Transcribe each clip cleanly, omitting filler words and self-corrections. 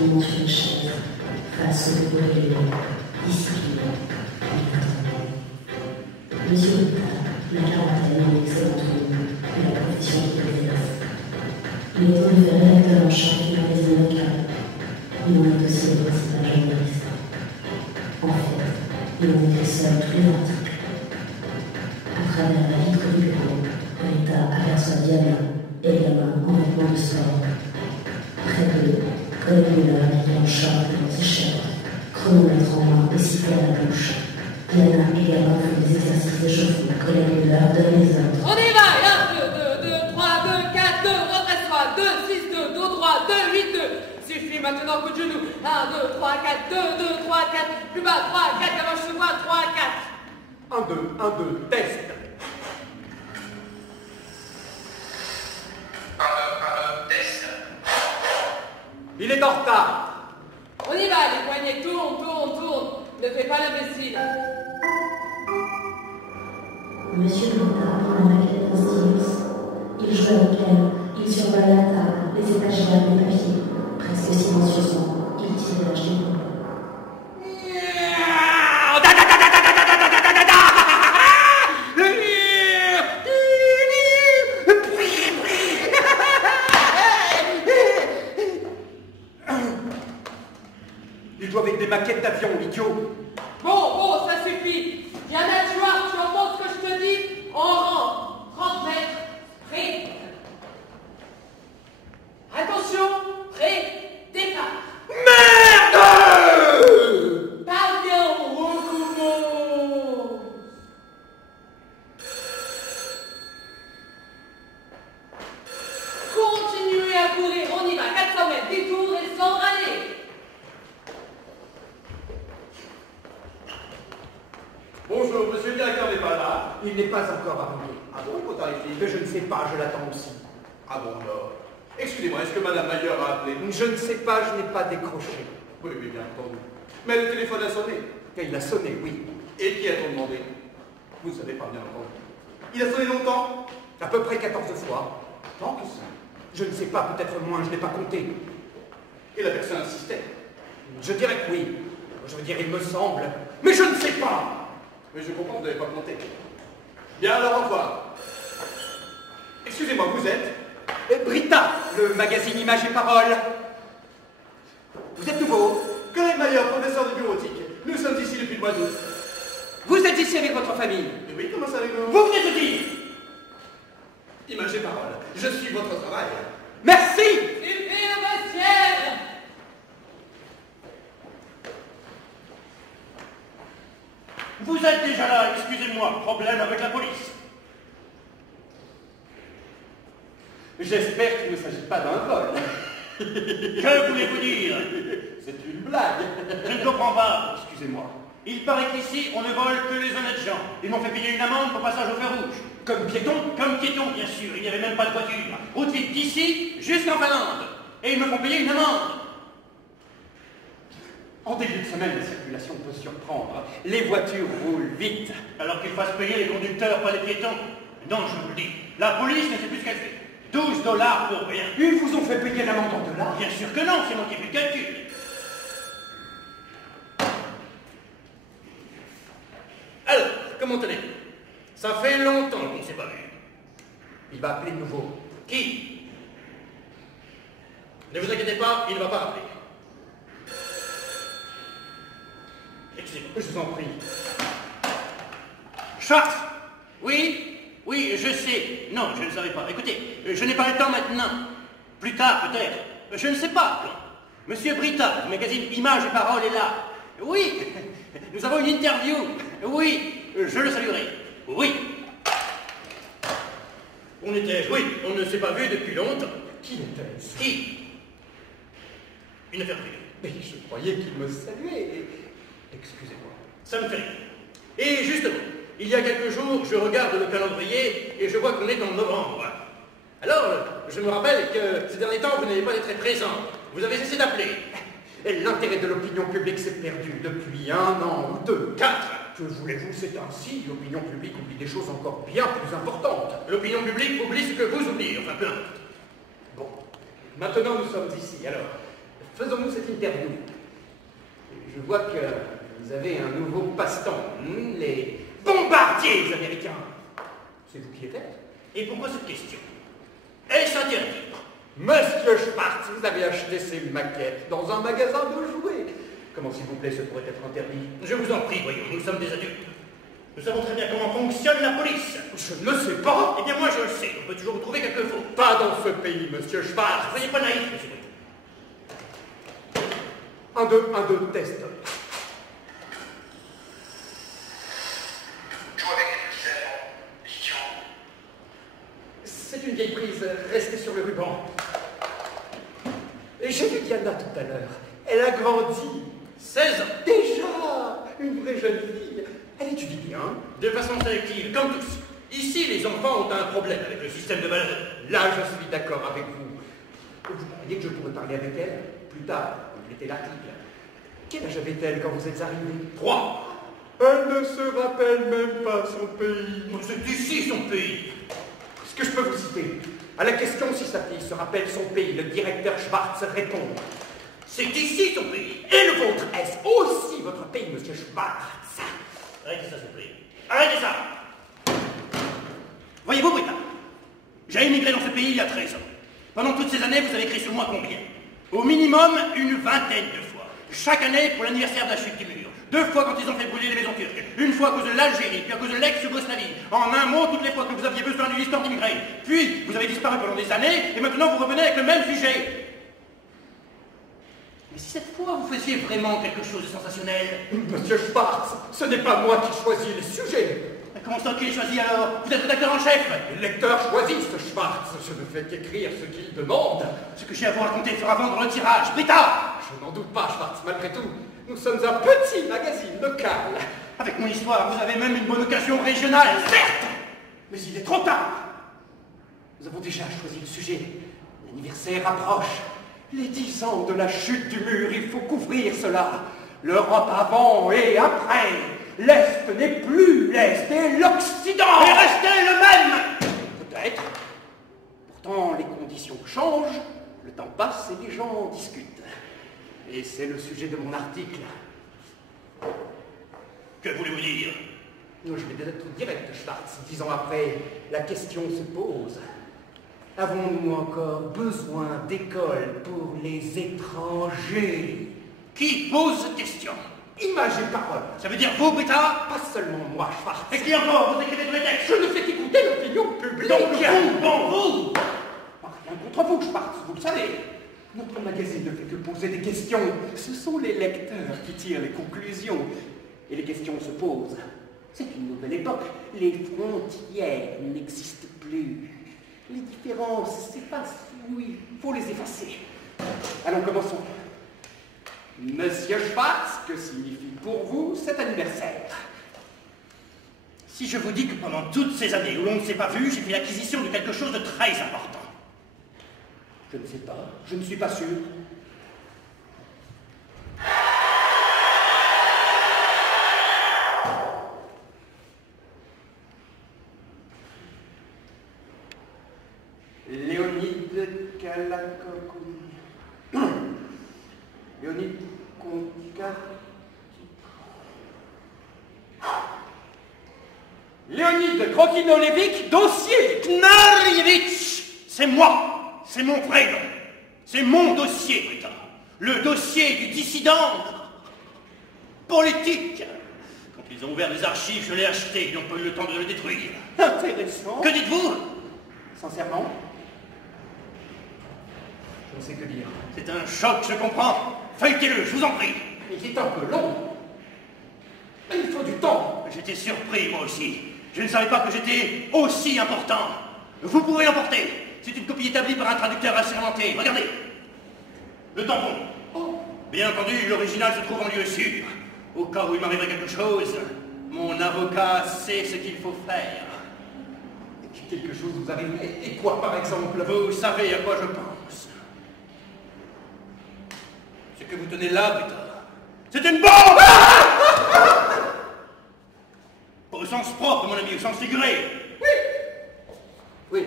tranquillement sur une chaise, face au bureau régulier, discipliné, il attendait. Monsieur Rita, la quarantaine, une excellente rue, et la profession qu'il exerce. Il est en effet rédacteur en chef du magazine local. Il en est aussi le principal journaliste. En fait, il en écrit seul tous les articles. À travers la vitre du bureau, Rita aperçoit Diana et les gamins en vêtements de sport. Près d'eux, Colin Muller habillé en short et en t-shirt, chronomètre en main et sifflet à la bouche. Diana et Gabin font des exercices d'échauffement. Colin Muller donne les ordres. On y va! 1, 2, 2, 2, 3, 2, 4, 2, redresse-toi, 2, 6, 2, dos droit, 2, 8, 2. Suffit maintenant, coup de genou. 1, 2, 3, 4, 2, 2, 3, 4. Plus bas, 3, 4, gavage sous moi, 3, 4. 1, 2, 1, 2, test. 1, 2, test. Il est en retard. On y va, les poignets, tourne, tourne, tourne. Ne fais pas l'imbécile. Monsieur Rita prend la maquette d'un stylus. Il joue avec elle, il survole la table, les étagères des papiers. Presque silencieusement, il tire la genou. Ils doivent être des maquettes d'avion, idiot. Bon, ça suffit. Diana, tu entends ce que je te dis? En rang, 30 mètres, prêt. Attention, prêt, départ. Merde! Parle bien, recommence. Continuez à courir, on y va, 400 mètres, détour et sans râler. Bonjour, monsieur le directeur n'est pas là. Il n'est pas encore arrivé. Ah bon, quand arrive-t-il? Mais je ne sais pas, je l'attends aussi. Ah bon, alors. Excusez-moi, est-ce que madame Mayer a appelé? Je ne sais pas, je n'ai pas décroché. Oui, bien entendu. Mais le téléphone a sonné. Et il a sonné, oui. Et qui a-t-on demandé? Vous ne savez pas, bien entendu. Il a sonné longtemps? À peu près 14 fois. Tant que ça. Je ne sais pas, peut-être moins, je n'ai pas compté. Et la personne insistait. Je dirais que oui. Je veux dire, il me semble. Mais je ne sais pas. Mais je comprends, vous n'avez pas compté. Bien, alors au revoir. Excusez-moi, vous êtes? Brita, le magazine Images et Paroles. Vous êtes nouveau? Collègue Mayer, professeur de bureautique. Nous sommes ici depuis le mois d'août. Vous êtes ici avec votre famille? Et oui, comment savez-vous? Vous venez de dire. Images et paroles. Je suis votre travail. Merci. Suffit au vestiaire. Vous êtes déjà là, excusez-moi, problème avec la police. J'espère qu'il ne s'agit pas d'un vol. Que voulez-vous dire? C'est une blague. Je ne comprends pas, excusez-moi. Il paraît qu'ici, on ne vole que les honnêtes gens. Ils m'ont fait payer une amende pour passage au feu rouge. Comme piéton? Comme piéton, bien sûr, il n'y avait même pas de voiture. Route vite d'ici jusqu'en Finlande. Et ils me font payer une amende. En début de semaine, la circulation peut surprendre. Les voitures roulent vite. Alors qu'ils fassent payer les conducteurs, pas les piétons. Non, je vous le dis, la police ne sait plus ce qu'elle fait. 12 $ pour rien. Ils vous ont fait payer l'amende en dollars? Bien sûr que non, c'est moi qui ai fait le calcul. Alors, comment tenez? Ça fait longtemps qu'on ne s'est pas vu. Il va appeler de nouveau. Qui? Ne vous inquiétez pas, il ne va pas rappeler. Excusez-moi. Je vous en prie. Schwartz! Oui, je sais. Non, je ne savais pas. Écoutez, je n'ai pas le temps maintenant. Plus tard, peut-être. Je ne sais pas. Monsieur Brita, du magazine Images et Paroles est là. Oui, nous avons une interview. Oui, je le saluerai. Oui. On était... Oui, on ne s'est pas vu depuis longtemps. Qui était-ce? Qui? Une affaire privée. Mais je croyais qu'il me saluait. Excusez-moi. Ça me fait rire. Et justement, il y a quelques jours, je regarde le calendrier et je vois qu'on est en novembre. Alors, je me rappelle que ces derniers temps, vous n'avez pas été très présent. Vous avez cessé d'appeler. Et l'intérêt de l'opinion publique s'est perdu depuis 1 an ou 2. 4. Que voulez-vous, c'est ainsi. L'opinion publique oublie des choses encore bien plus importantes. L'opinion publique oublie ce que vous oubliez, enfin peu importe. Bon, maintenant nous sommes ici. Alors, faisons-nous cette interview. Je vois que vous avez un nouveau passe-temps, les bombardiers américains. C'est vous qui les faites? Et pourquoi cette question? Est-ce interdit? Monsieur Schwartz, vous avez acheté ces maquettes dans un magasin de jouets. Comment, s'il vous plaît, ce pourrait être interdit? Je vous en prie, voyons, nous sommes des adultes. Nous savons très bien comment fonctionne la police. Je ne le sais pas. Eh bien, moi, je le sais. On peut toujours vous trouver quelque faux. Pas dans ce pays, monsieur Schwartz. Soyez pas naïf, monsieur Brito. 1, 2, 1, 2, test. C'est une vieille prise, restez sur le ruban. Et j'ai vu Diana tout à l'heure. Elle a grandi. 16 ans. Déjà, une vraie jeune fille. Elle étudie bien. De façon sélective, comme tous. Ici, les enfants ont un problème avec le système de valeurs. Là, je suis d'accord avec vous. Vous croyez que je pourrais parler avec elle plus tard, compléter l'article. Quel âge avait-elle quand vous êtes arrivé? 3. Elle ne se rappelle même pas son pays. C'est ici son pays. Est-ce que je peux vous citer? À la question si sa fille se rappelle son pays, le directeur Schwartz répond: c'est ici son pays. Et le vôtre, est-ce aussi votre pays, monsieur Schwartz? Arrêtez ça, s'il vous plaît. Arrêtez ça. Voyez-vous, Brita, j'ai immigré dans ce pays il y a 13 ans. Pendant toutes ces années, vous avez écrit sur moi combien? Au minimum, une vingtaine de fois. Chaque année pour l'anniversaire de la chute du mur. 2 fois quand ils ont fait brûler les maisons turques. 1 fois à cause de l'Algérie, puis à cause de l'ex-Yougoslavie. En un mot, toutes les fois que vous aviez besoin d'une histoire d'immigrés. Puis, vous avez disparu pendant des années, et maintenant vous revenez avec le même sujet. Mais si cette fois vous faisiez vraiment quelque chose de sensationnel... Monsieur Schwartz, ce n'est pas moi qui choisis les sujets. Comment ça qu'il est choisi alors? Vous êtes rédacteur en chef. Les lecteurs choisissent Schwartz. Je ne fais qu'écrire ce qu'ils demandent. Ce que j'ai à vous raconter fera vendre le tirage. Brita! Je n'en doute pas, Schwartz. Malgré tout, nous sommes un petit magazine local. Avec mon histoire, vous avez même une bonne occasion régionale. Certes, mais il est trop tard. Nous avons déjà choisi le sujet. L'anniversaire approche. Les 10 ans de la chute du mur, il faut couvrir cela. L'Europe avant et après. L'Est n'est plus l'Est et l'Occident est resté le même. Peut-être. Pourtant, les conditions changent, le temps passe et les gens discutent. Et c'est le sujet de mon article. Que voulez-vous dire? Je vais être direct, Schwartz. 10 ans après, la question se pose. Avons-nous encore besoin d'écoles pour les étrangers? Qui pose cette question? Image et parole. Ça veut dire vous, Brita? Pas seulement moi, Schwartz. Et qui encore? Vous écrivez tous les textes? Je ne fais qu'écouter l'opinion publique. Donc vous! Rien contre vous, Schwartz, vous le savez. Notre magazine ne fait que poser des questions. Ce sont les lecteurs qui tirent les conclusions. Et les questions se posent. C'est une nouvelle époque. Les frontières n'existent plus. Les différences s'effacent. Oui, il faut les effacer. Allons, commençons. Monsieur Schwartz, que signifie pour vous cet anniversaire? Si je vous dis que pendant toutes ces années où l'on ne s'est pas vu, j'ai fait l'acquisition de quelque chose de très important. Je ne sais pas, je ne suis pas sûr. Léonide Kalakokoum. Léonide Konka. Léonide Krokinolevic, dossier. Knarievitch, c'est moi, c'est mon prénom, c'est mon dossier, Brita. Le dossier du dissident politique. Quand ils ont ouvert les archives, je l'ai acheté, ils n'ont pas eu le temps de le détruire. Intéressant. Que dites-vous? Sincèrement, je ne sais que dire. C'est un choc, je comprends. Feuilletez-le, je vous en prie. Il est un peu long. Mais il faut du temps. J'étais surpris, moi aussi. Je ne savais pas que j'étais aussi important. Vous pouvez l'emporter. C'est une copie établie par un traducteur assermenté. Regardez. Le tampon. Oh. Bien entendu, l'original se trouve en lieu sûr. Au cas où il m'arriverait quelque chose, mon avocat sait ce qu'il faut faire. Quelque chose vous arriverait. Et quoi, par exemple? Vous savez à quoi je pense. Ce que vous tenez là, Brita, c'est une bombe! Pas au sens propre, mon ami, au sens figuré. Oui. Oui.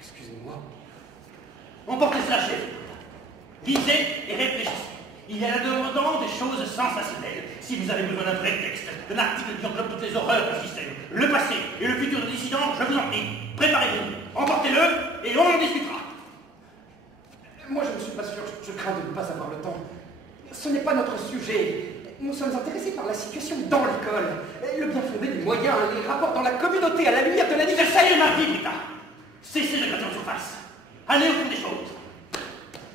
Excusez-moi. Emportez cela chez vous. Lisez et réfléchissez. Il y a là-dedans des choses sensationnelles. Si vous avez besoin d'un vrai texte, d'un article qui englobe toutes les horreurs du système, le passé et le futur des dissidents, je vous en prie, préparez-vous, emportez-le et on en discutera. Moi, je ne suis pas sûr, je crains de ne pas avoir le temps. Ce n'est pas notre sujet. Nous sommes intéressés par la situation dans l'école, le bien fondé des moyens, les rapports dans la communauté à la lumière de l'anniversaire. Ça y est, ma vie, Rita. Cessez de gratter en surface. Allez au fond des choses.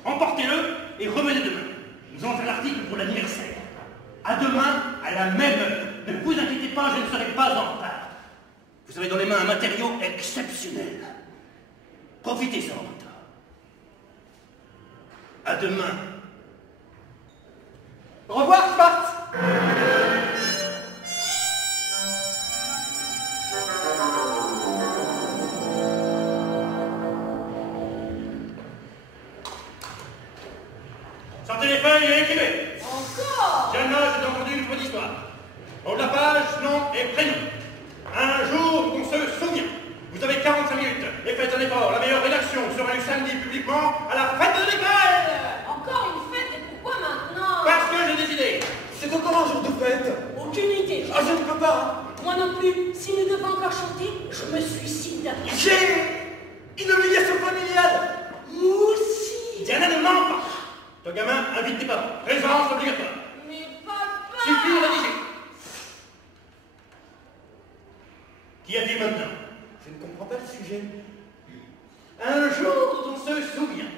Emportez-le et revenez demain. Nous allons faire l'article pour l'anniversaire. À demain, à la même heure. Ne vous inquiétez pas, je ne serai pas en retard. Vous avez dans les mains un matériau exceptionnel. Profitez-en, Rita. À demain. Au revoir, Schwartz. Sortez les feuilles et écrivez. Encore? Jeune homme, j'ai entendu une petite histoire. Nom de la page, nom et prénom. Un jour, on se souvient. Vous avez 45 minutes et faites un effort. La meilleure rédaction sera lue samedi publiquement à la fête de l'école. Encore une fête, et pourquoi maintenant? Parce que j'ai des idées. C'est encore un jour de fête. Aucune idée. Ah, je ne peux pas. Moi non plus. Si nous devons encore chanter, je me suicide. J'ai une obligation familiale. Moi aussi. Diana, ne ment pas. Ton gamin, invite tes parents. Présence obligatoire. Mais papa! Suffit de rédiger. Qui a dit maintenant? Je ne comprends pas le sujet. Un jour dont on se souvient.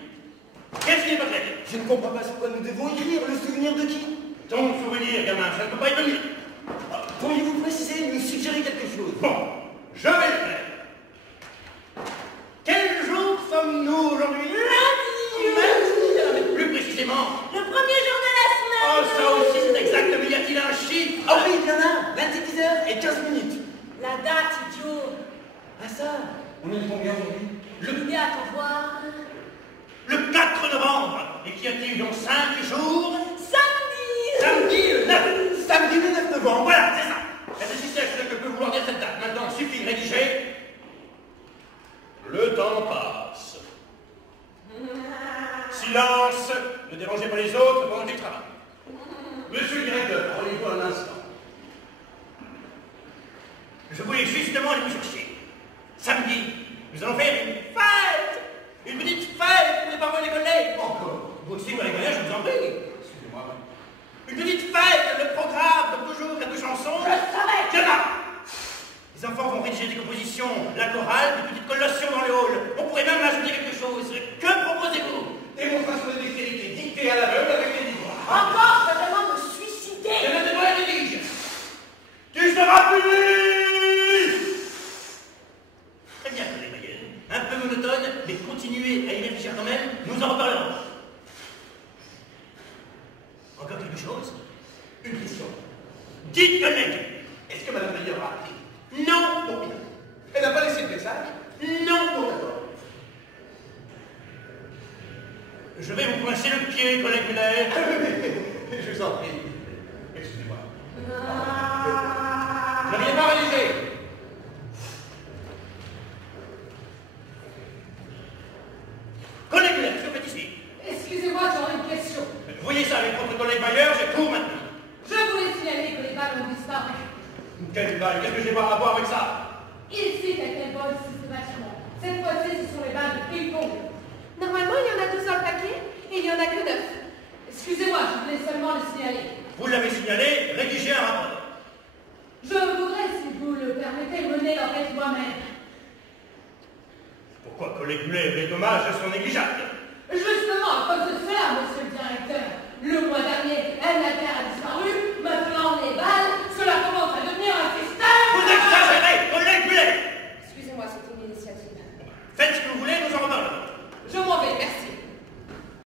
Qu'est-ce qui est pas clair? Je ne comprends pas sur quoi nous devons écrire. Le souvenir de qui? Ton souvenir, gamin, ça ne peut pas être le mien. Pourriez-vous préciser, nous suggérer quelque chose? Bon, je vais le faire. Quel jour sommes-nous aujourd'hui? Plus précisément. Le premier jour de la semaine! Oh, ça aussi, c'est exact, mais y a-t-il un chiffre? Ah oui, il y en a. 27h et 15 minutes. La date, idiot! Ah ça, on est combien aujourd'hui? L'idée à t'en voir. Le 4 novembre. Et qu'y a-t-il donc 5 jours? Samedi! Samedi le 9. Samedi le 9 novembre. Voilà, c'est ça. C'est si sèche ce que peut vouloir dire cette date. Maintenant, suffit de rédiger. Le temps passe. Silence. Ne dérangez pas les autres pendant qu'ils travaillent. Monsieur le directeur, rendez-vous un instant. Je voulais justement aller vous chercher. Samedi, nous allons faire une fête. Une petite fête pour les parents et les collègues. Encore. Vous aussi, vous allez venir, je vous en prie. Excusez-moi. Une petite fête, le programme, comme toujours, quelques chansons. Je savais! Tiens là. Les enfants vont rédiger des compositions, la chorale, des petites collations dans le hall. On pourrait même ajouter quelque chose. Que proposez-vous? Démonstration de dextérité, dictée à l'aveugle avec les livres. Encore, ça demande de suicider! Et maintenant, la rédige. Tu seras puni! Très bien, collègue Mayen. Un peu monotone, mais continuez à y réfléchir quand même, nous en reparlerons. Encore quelque chose? Une question. Dites, collègue, est-ce que Madame Mayer a appris? Non, pour bien. Elle n'a pas laissé de message? Non, pour d'accord. Je vais vous coincer le pied, collègue Muller. Je vous en prie. Excusez-moi. Ne viens pas rédiger. Collègue Muller, qu'est-ce que vous faites ici? Excusez-moi, j'aurais une question. Vous voyez ça avec votre collègue Mayer, j'ai tout maintenant. Je voulais signaler que les balles ont disparu. Quelle balle? Qu'est-ce que j'ai à voir avec ça? Il cite à quel vol systématiquement. Cette fois-ci, ce sont les balles de ping-pong. Normalement, il y en a 2 sur le paquet et il n'y en a que 9. Excusez-moi, je voulais seulement le signaler. Vous l'avez signalé, rédigez un rapport. Je voudrais, si vous le permettez, mener l'enquête moi-même. Pourquoi collègue Muller, les dommages sont négligeables? Justement, à cause